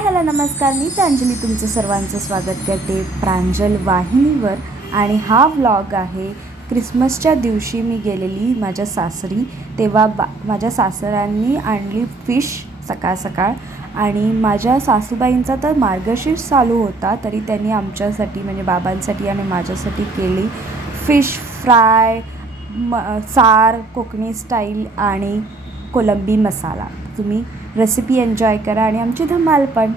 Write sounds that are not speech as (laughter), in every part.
Hi hello नमस्कार. मी प्रांजली तुमचं सर्वांचं स्वागत करते प्रांजल वाहिनीवर. आणि हा व्लॉग आहे. क्रिसमसच्या दिवशी मी गेलेली माझ्या सासरी. तेव्हा बा माझ्या सासऱ्यांनी आणली फिश सकाळ सकाळ. आणि माझ्या सासूबाईंचा तर मार्गशीर्ष चालू होता तरी त्यांनी आमच्यासाठी म्हणजे बाबांसाठी आणि माझ्यासाठी केली फिश फ्राय म सार कोकणी स्टाईल आणि कोलंबी मसाला. तुम्ही रेसिपी एन्जॉय करा आणि आमची धमाल पण.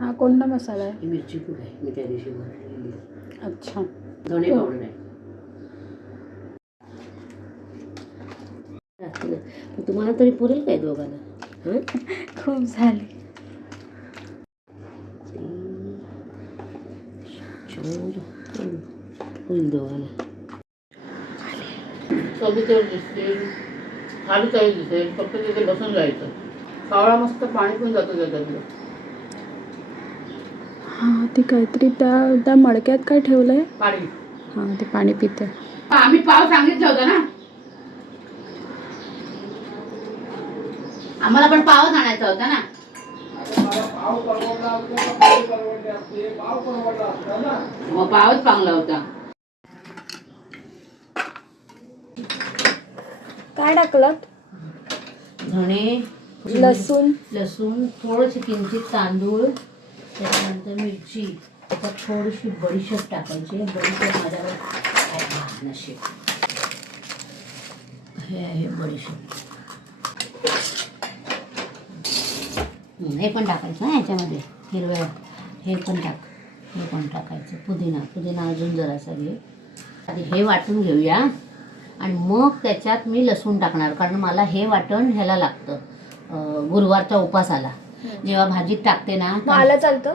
हा कोणता मसाला आहे? ही मिरची पूड आहे. मी त्या दिवशी. अच्छा. धणे पावडर आहे. रात्री. तुम्हाला तरी पुरेल काय दोघांना? हं? (laughs) खूप झाली. दोघांना चवीतच दिसते थालीचाही दिसेल फक्त तिथे बसून जायचं कावळा मस्त पाणी पण जातं त्याच्यातलं हां ते काहीतरी त्या त्या मडक्यात काय ठेवलंय? पाणी. हां ते पाणी पिते. आम्ही पाव सांगितलं होतं ना. आम्हाला पण पावच आणायचा होता ना. मग पावच चांगला होता. काय टाकलं? धणे लसूण. लसूण थोडंसं किंचित तांदूळ त्याच्यानंतर मिरची. त्याच्यात थोडीशी बडीशेप टाकायची बडीशेप माझ्यावर काय नशीब. हे आहे बडीशेप. हं, पण टाकायचं ना याच्यामध्ये हिरव्या हे पण टाक हे पण टाकायचं पुदिना पुदिना अजून जरासा घे. आधी हे वाटून घेऊया आणि मग त्याच्यात मी लसूण टाकणार कारण मला हे वाटण ह्याला लागतं. अं, गुरुवारच्या उपासाला जेव्हा भाजीत टाकते ना आलं चालतं?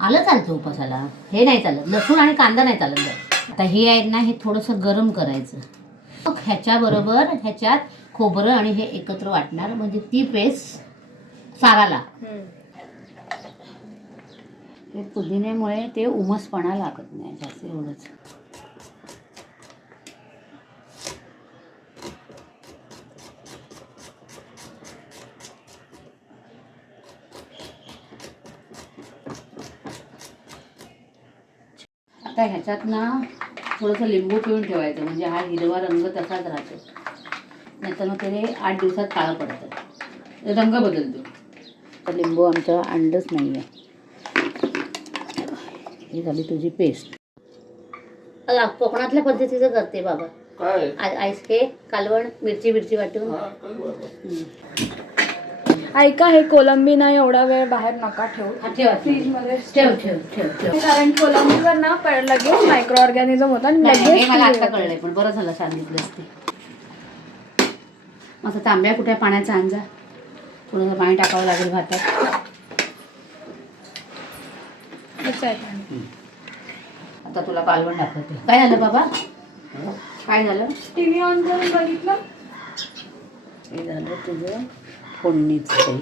आलं चालतं उपासाला. हे नाही चालत लसूण आणि कांदा नाही चालत. आता हे आहे ना हे थोडंसं गरम करायचं. मग ह्याच्याबरोबर ह्याच्यात खोबरं आणि हे एकत्र वाटणार म्हणजे ती पेस्ट साराला. हे पुदिन्यामुळे ते उमसपणा लागत नाही जास्त एवढंच. आता ह्याच्यात ना थोडंसं लिंबू पिळून ठेवायचं म्हणजे हा हिरवा रंग तसाच राहतो. नाहीतर मग ते आठ दिवसात काळं पडतं. रंग बदलतो. तर लिंबू आमचं अंडच नाही आहे ही झाली तुझी पेस्ट कोकणातल्या पद्धतीचं करते बाबा. काय? आईस हे कालवण मिरची मिरची वाटून. ऐका हे कोलंबी ना एवढा वेळ बाहेर नका ठेवू. हा, ठेवा फ्रीजमध्ये ठेव ठेव ठेव ठेव. कारण कोलंबीवर ना प- लगेच मायक्रो ऑर्गॅनिझम होतात आणि नाही, लगेच हे मला आता. कळलंय पण बरं झालं सांगितलंस ते मग तांब्या कुठे आहे? पाण्याचा अंजा थोडंसं पाणी टाकावं लागेल भातात. आता तुला कालवण दाखवते. काय झालं बाबा? काय झालं? टीव्ही ऑन करून बघितलं. हे झालं तुझं फोडणीचं काही.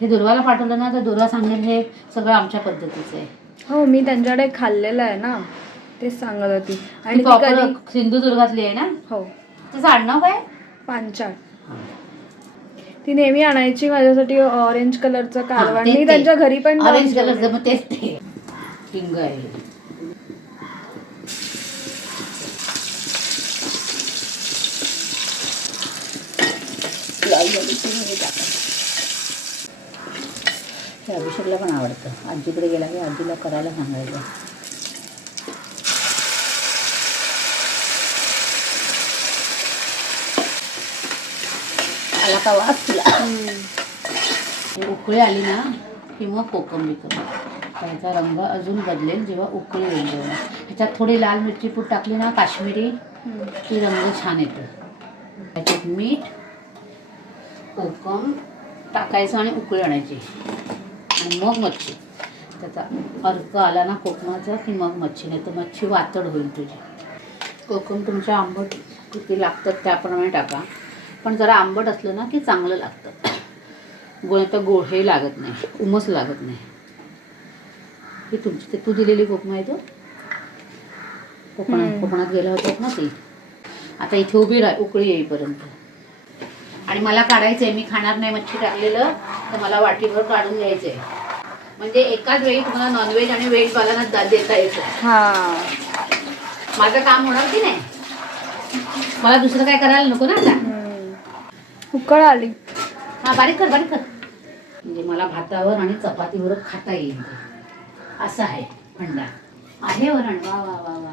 हे दुर्वाला पाठवलं ना तर दुर्वा सांगेल हे सगळं आमच्या पद्धतीचं आहे. हो मी त्यांच्याकडे खाल्लेलं आहे ना तेच सांगत होती. आणि आणि ती कधी सिंधुदुर्गातली आहे ना? हो. तिचं आडनाव काय? पांचाळ ती नेहमी आणायची माझ्यासाठी ऑरेंज कलरचं कालवण मी. त्यांच्या घरी पण ऑरेंज मग तेच ते. हिंग आहे. अभिषेकला पण आवडतं. आजीकडे गेला की आजीला करायला सांगायचं. आला का वास तुला उकळी आली ना की मग कोकंबी करू त्याचा रंग अजून बदलेल जेव्हा उकळी येईल जेव्हा ह्याच्यात थोडी लाल मिरची पूड टाकली ना काश्मीरी. ती रंग छान येतो. त्याच्यात मीठ कोकम टाकायचं आणि उकळी आणायची. आणि मग मच्छी. त्याचा अर्क आला ना कोकमाचा की मग मच्छी नाही तर मच्छी वातड होईल तुझी. कोकम तुमच्या आंबट किती लागतात त्याप्रमाणे टाका. पण जरा आंबट असलं ना की चांगलं लागतं. गोळ तर गोळ हे लागत नाही उमस लागत नाही. ही तुमची ते तू दिलेली कोकमा आहे तो कोकणात. कोकणात गेलं होतं ना ती. आता इथे उभी राह उकळी येईपर्यंत. आणि मला काढायचंय मी खाणार नाही मच्छी टाकलेलं तर मला वाटीभर काढून घ्यायचंय. म्हणजे एकाच वेळी तुम्हाला नॉनव्हेज आणि व्हेज दा- देता येतं. हा. माझं काम होणार की नाही? मला दुसरं काय करायला नको ना आता. उकळ आली. हा बारीक कर बारीक कर. म्हणजे मला भातावर आणि चपातीवर खाता येईल. असं आहे फंडा आहे वरण वा वा वा वा.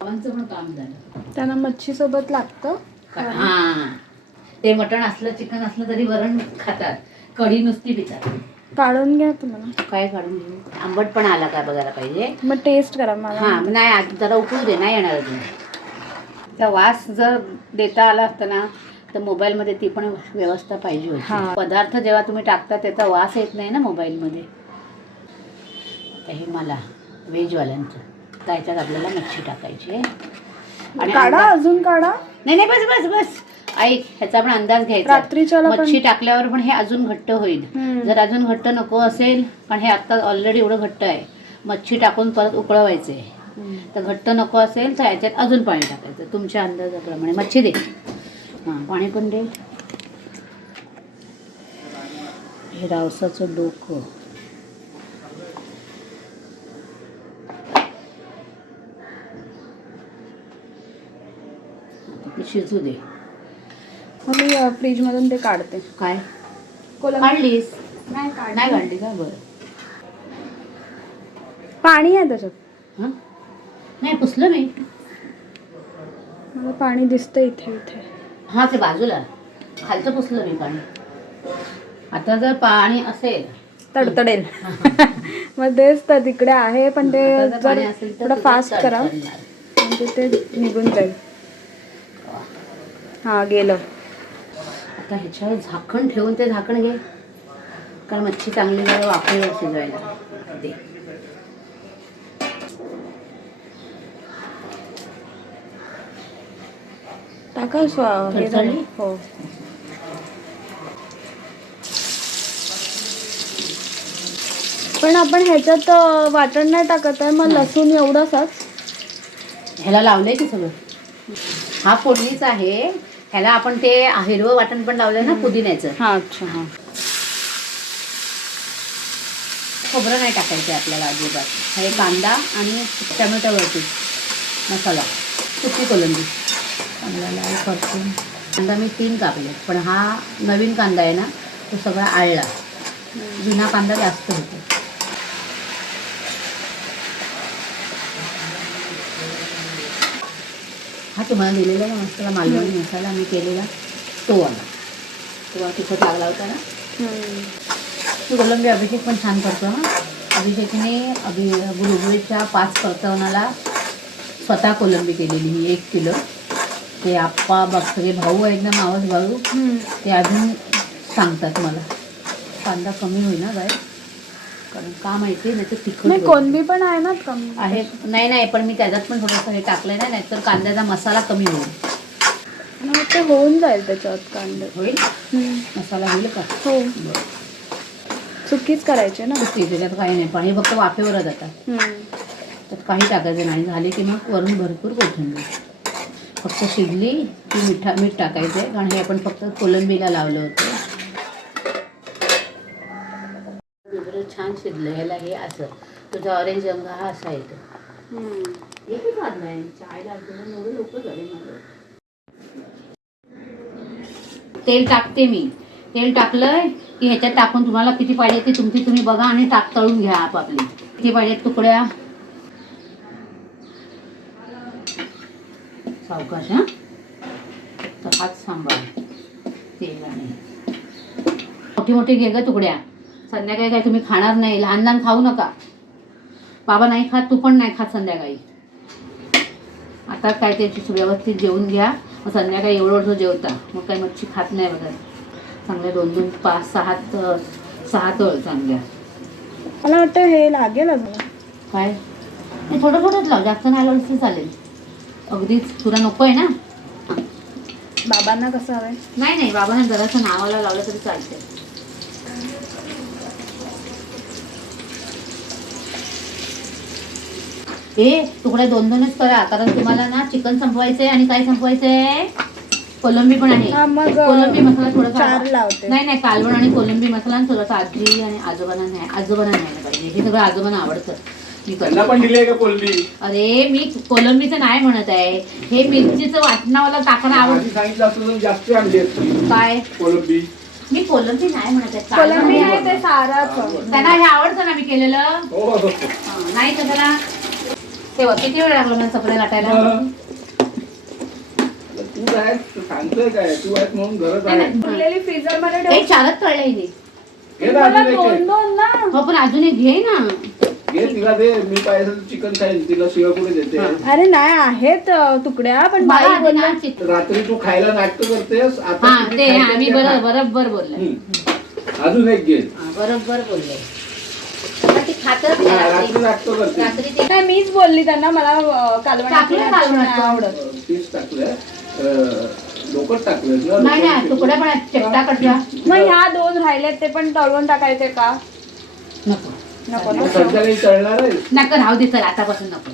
बाबांचं पण काम झालं. त्यांना मच्छी सोबत लागतं हा. ते मटण असलं चिकन असलं तरी वरण खातात. कढी नुसती पितात. काढून घ्या तुम्हाला. काय काढून घेऊ? आंबट पण आला काय बघायला पाहिजे? मग टेस्ट करा मला. हा नाही आज जरा उकळू दे नाही येणार अजून. त्या वास जर देता आला असता ना तर मोबाईलमध्ये ती पण व्यवस्था पाहिजे. होती. पदार्थ जेव्हा तुम्ही टाकता त्याचा वास येत नाही ना मोबाईलमध्ये. हे मला व्हेजवाल्यांचं तर याच्यात आपल्याला मच्छी टाकायची आणि काढा अजून काढा. नाही नाही बस बस बस. ऐक ह्याचा पण अंदाज घ्यायचा. मच्छी टाकल्यावर पण हे अजून घट्ट होईल. जर अजून घट्ट नको असेल पण हे आता ऑलरेडी एवढं घट्ट आहे. मच्छी टाकून परत उकळवायचे. तर घट्ट नको असेल तर याच्यात अजून पाणी टाकायचं. तुमच्या अंदाजाप्रमाणे. मच्छी दे. हां. पाणी पण दे. हे रावसाचं डोकं. ते शिजू दे. मग मी अ, फ्रीजमधून ते काढते. काय? काढलीस? नाही नाही काढली का? बरं. पाणी आहे त्याच्यात. हां? नाही पुसलं मी. मला पाणी दिसतं इथे इथे. हां ते बाजूला. खालचं पुसलं मी पाणी. आता जर पाणी असेल. तडतडेल. (laughs) मग तेच तर तिकडे आहे पण ते जर थोडं फास्ट करा. म्हणजे ते निघून जाईल. हा गेलं. आता ह्याच्यावर झाकण ठेवून ते झाकण घे. कारण मच्छी चांगली जरा वाफेवर शिजवायला. दे. टाका स्वा- हे झालं. तडतडली? हो पण आपण ह्याच्यात वाटण नाही टाकत आहे मग लसूण एवढंच ह्याला लावलंय की सगळं? हा फोडणीच आहे. ह्याला आपण ते हिरवं वाटण पण लावलंय ना पुदिन्याचं. हा अच्छा हा. खोबरं नाही टाकायचं आपल्याला अजिबात. हे कांदा आणि टमॅटोवरती मसाला. सुकी कोलंबी? कांदा लाल परतून कांदा मी तीन कापले पण हा नवीन कांदा आहे ना तो सगळा आळला. जुना कांदा जास्त होतो. हा तुम्हाला दिलेला ना मसाला मालवणी मसाला मी केलेला तो आला. तो तिखट लागला होता ना. तो कोलंबी अभिषेक पण छान करतो ना अभिषेकने अभि गुरुगुळीच्या पाच परतवणाला स्वतः कोलंबी केलेली ही एक किलो. ते आप्पा बघ सगळे भाऊ आहेत ना मावस भाऊ. ते अजून सांगतात मला. कांदा कमी होईल ना काय कारण का माहिती नाही तर तिखट नाही. कोणबी पण आहे ना कमी. आहे. नाही नाही पण मी त्याच्यात पण थोडंसं हे टाकलंय ना नाहीतर कांद्याचा मसाला कमी होईल. मग ते होऊन जाईल त्याच्यात कांदे. होईल? हम्म. मसाला होईल का? हो. बरं. चुकीच करायचे ना. ठीक आहे, त्याच्यात काही नाही. पण हे फक्त वाफेवरच आता. हम्म. त्यात काही टाकायचं नाही. झाले की मग वरून भरपूर कोथिंबीर. फक्त शिजली की मिठा मीठ टाकायचं आहे. कारण हे आपण फक्त कोलंबीला लावलं होतं. छान शिजलं ह्याला हे असं. तुझा ऑरेंज रंग हा असा येतो. एकच वाजला आहे. चायला एवढं झाले तेल टाकते मी. तेल टाकलंय की ह्याच्यात टाकून तुम्हाला किती पाहिजे ते तुमची तुम्ही बघा आणि टाक तळून घ्या आपापली. किती पाहिजे तुकड्या? सावकाश हा? तर हात सांभाळ. तेल आणि मोठी मोठी घे ग तुकड्या. संध्याकाळी काय तुम्ही खाणार नाही. लहान लहान खाऊ नका. बाबा नाही खात तू पण नाही खात संध्याकाळी. आता काय त्याची व्यवस्थित जेवून घ्या. मग संध्याकाळी एवढं एवढं जेवता. मग काही मच्छी खात नाही बघा. चांगल्या दोन दोन पाच सहा सहा तळ चांगल्या. मला वाटतं हे लागेल अजून. काय? थोडं थोडंच लाव. जास्त नाही लावलं तरी चालेल. अगदीच. तुला नको आहे ना? हां बाबांना कसं हवंय? नाही नाही. बाबांना जरासं नावाला लावलं तरी चालते ए तुकडे दोन दोनच करा. कारण तुम्हाला ना चिकन संपवायचंय आणि काय संपवायचंय? कोलंबी पण आहे. हा, मग, कोलंबी मसाला थोडासा चार लावते. नाही नाही. कालवण आणि कोलंबी मसाला आणि थोडासा आजी आणि आजोबांना नाही. आजोबांना नाही पाहिजे. हे सगळं आजोबांना आवडतं. मी त्यांना करते पण दिली का कोलबी? अरे मी कोलंबीचं नाही म्हणत आहे. हे मिरचीचं वाटणावाला टाकणं आवडतं. आधी सांगितलं असतं तर जास्त आणली असती काय? कोलंबी. मी कोलंबी नाही म्हणत आहे. कोलंबी कालवण नाही ते साराचं त्यांना हे आवडतं ना मी केलेलं? हो. हो, हो. हा, नाही का त्याला तेव्हा किती वेळ लागला मला सगळे लाटायला? मग. तू काय तू सांगतोय काय? तू आहेस म्हणून गरज नाही, आहे. नाही. फुललेली फ्रीजरमध्ये एक चारच तळले हिने घे ना मला अजून दोन एक दोन ना. हो पण अजून एक घे ना. घे तिला दे मी पाहिजे तर चिकन खाईन तिला शिळ पुढे देते. अरे नाही आहेत अ, तुकड्या पण मला बाई आधी बोलल्या ना चिक- रात्री तू खायला नाटक करतेस आता हा ते हा मी बरोबर बोलले. हम्म. अजून एक घे. हा, बरोबर बोलले. आता ती खातच नाही हा, रात्री. रात्री नाटक करते. रात्री ते नाही मीच बोलली त्यांना मला अ, कालवण टाकलं कालवणाचं. आवडत. तीच टाकलंय. लोकच टाकलंय ना नाही नाही तुकड्या पण आहेत. चपटा मग ह्या दोन राहिलेत ते पण तळवून टाकायचे का? नको. नको मग ना संध्याकाळी तळणार आहे नको राहू दे चल आतापासून नको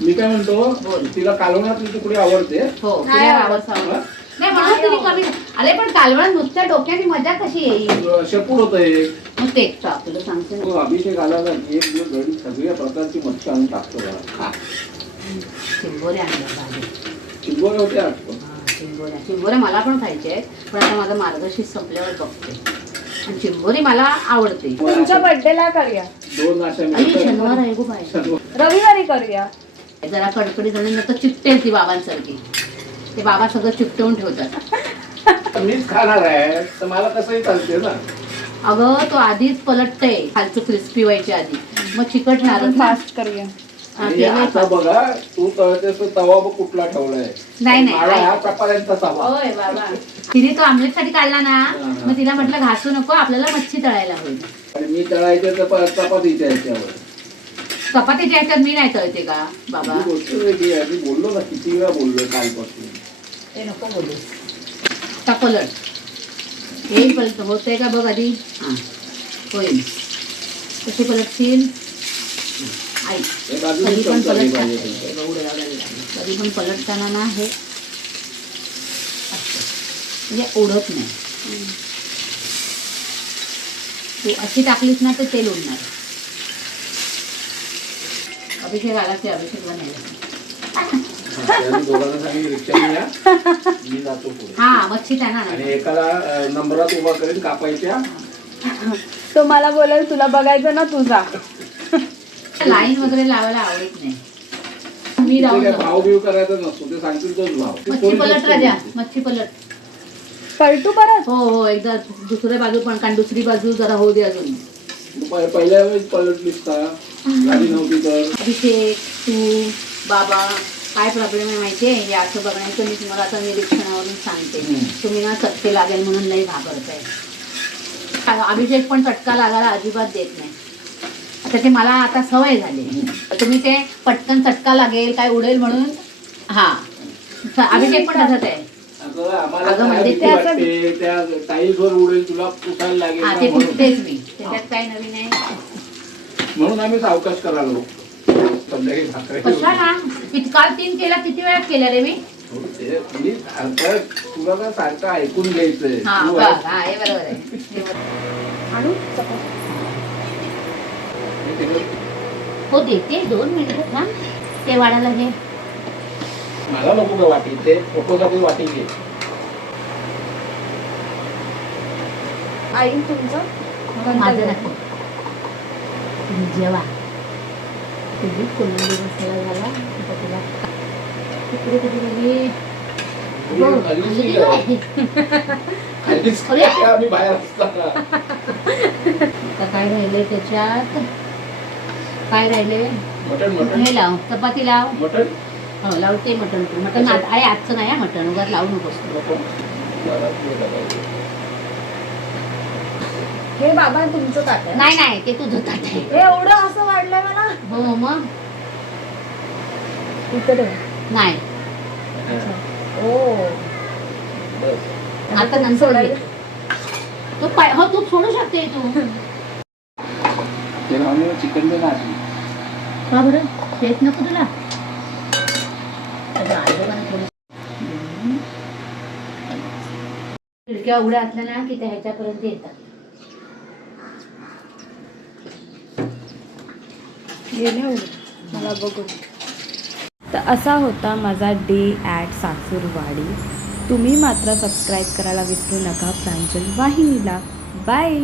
मी काय म्हणतो. तिला कालवणातली तुकडी आवडते हो नाही तुला आवडत. आवडतं आवडतं. नाही म्हणून तुम्ही कमी अरे पण कालवण नुसत्या डोक्याने मजा कशी येईल शेपूट होत एक मग ते टाक, तुला सांगते. तो अभिषेक आला ना एक दिवस घरी सगळ्या प्रकारची मच्छी आणून टाकतो आणल्या भाजी. चिंबोरे होते. हा, चिंबोऱ्या चिंबोऱ्या मला पण खायचे आहेत पण आता माझा मार्गशीर्ष संपल्यावर बघते चिंबोरी मला आवडते. तुमच्या बर्थडेला करूया. दोन अशा आणि मिळतात. शनिवार आहे गो बाय. रविवारी करूया. जरा कडकडीत आणि नंतर चिकटेल ती बाबांसारखी. ते बाबा सगळं चिकटवून ठेवतात. मीच खाणार आहे तर मला कसंही चालते ना. अगं तो आधीच पलटतय. खालचं क्रिस्पी व्हायच्या आधी. मग चिकट आपण नाही फास्ट करूया. आणि आता बघा तू तळतेस तो तवा बघ कुठला ठेवलाय? नाही, नाही, मला आहे. ह्या प्रकारांचा तवा. होय बाबा. तिने तो आमलेटसाठी काढला ना. मग तिला म्हटलं घासू नको आपल्याला मच्छी तळायला होईल आणि मी तळायचे तर चपातीच्या ह्याच्यावर चपातीच्या ह्याच्यात मी नाही तळते का बाबा? गोष्ट वेगळी आहे. मी बोललो ना किती वेळा बोललो कालपासून. ते नको बोलू. आता पलट. हे पलट होतंय का बघ आधी? हां. होईल. कशी पलटशील? आई. हे बाजूला कधी पण चमचा घे पलट पाहिजे. तर. हे. कधी पण पलटताना ना हे. म्हणजे उडत नाही. तू अशी टाकलीस ना तर तेल उडणार अभिषेक आला ते अभिषेकला नाही त्यांनी दोघांना सांगितलं रिक्षाने या मी जातो पुढे. हा मच्छी त्यांना आणि. नाही एकाला अं, नंबरात उभा करेन कापायच्या. तो मला बोलेल तुला बघायचं ना तुझा लाईन वगैरे लावायला आवडत नाही. मी. भाव बिव करायचा नसतो ते सांगतील तोच भाव. मच्छी पलट राजा. मच्छी पलट. पलटू परत? हो हो एकदा दुसऱ्या बाजू पण कारण दुसरी बाजू जरा होऊ दे अजून. प- पहिल्या वेळेस पलटलीस का? झाली नव्हती तर? अभिषेक तू बाबा काय प्रॉब्लेम आहे माहितीये हे असं बघण्याचं मी तुम्हाला आता निरीक्षणावरून सांगते. हम्म. तुम्ही ना चटके लागेल म्हणून नाही घाबरताय. अभिषेक पण चटका लागायला अजिबात देत नाही. आता ते मला आता सवय झाली. तुम्ही ते पटकन चटका लागेल काय उडेल म्हणून? हा. स- अभिषेक पण तसंच आहे. आम्हाला अगं काय म्हणजे भीती ते असं- वाटते त्या टाईल्स वर उडेल तुला पुसायला लागेल हा ना ते म्हणून. पुसतेच मी. त्याच्यात काय नवीन आहे? म्हणून आम्ही सावकाश करायला संध्याकाळी भाकरी कशाला इतका तीन केला किती वेळात केला रे मी? हो, ते मी आता तुला काय सारखं ऐकून घ्यायचंय. हा तू बरं, ऐक. हा हे बरोबर आहे. हे बरोबर. आणू चपाती. मी तिकडे- हो देते दोन मिनिटं थांब. ते वाढायला घे. मला नको का वाटी ते फोटोसाठी वाटी घे. आई तुमचं? माझं नको. तुम्ही जेवा. तुझी कोलंबी मसाला झाला आता तुला तिकडे कधी गेली? (laughs) काय राहिले त्याच्यात? काय राहिले? मटण मटण. हे लाव चपाती लाव. मटण? हो लावते मटण तू. मटण आज- आहे आजचं नाही मटण. उगाच लावू नकोस तू. नको मला तुला बघायचं. हे बाबा तुमचं ताट आहे. नाही नाही ते तुझं ताट आहे. हे एवढं असं वाढलंय मला. हो मग? इकडे. नाही. ओ. आता नंतर घे. तू पाय हो तू सोडू शकते तू. चिकन दे ना आधी. का बरं? तेच नको तुला. त्याच्या आजोबाने थोडी खिडक्या उघड्या असल्या ना की त्या ह्याच्यापर्यंत येतात. गेल्या मला बघून. तर असा होता माझा डे ॲट सासूरवाडी. तुम्ही मात्र सबस्क्राईब करायला विसरू नका. प्रांजल वाहिनीला. बाय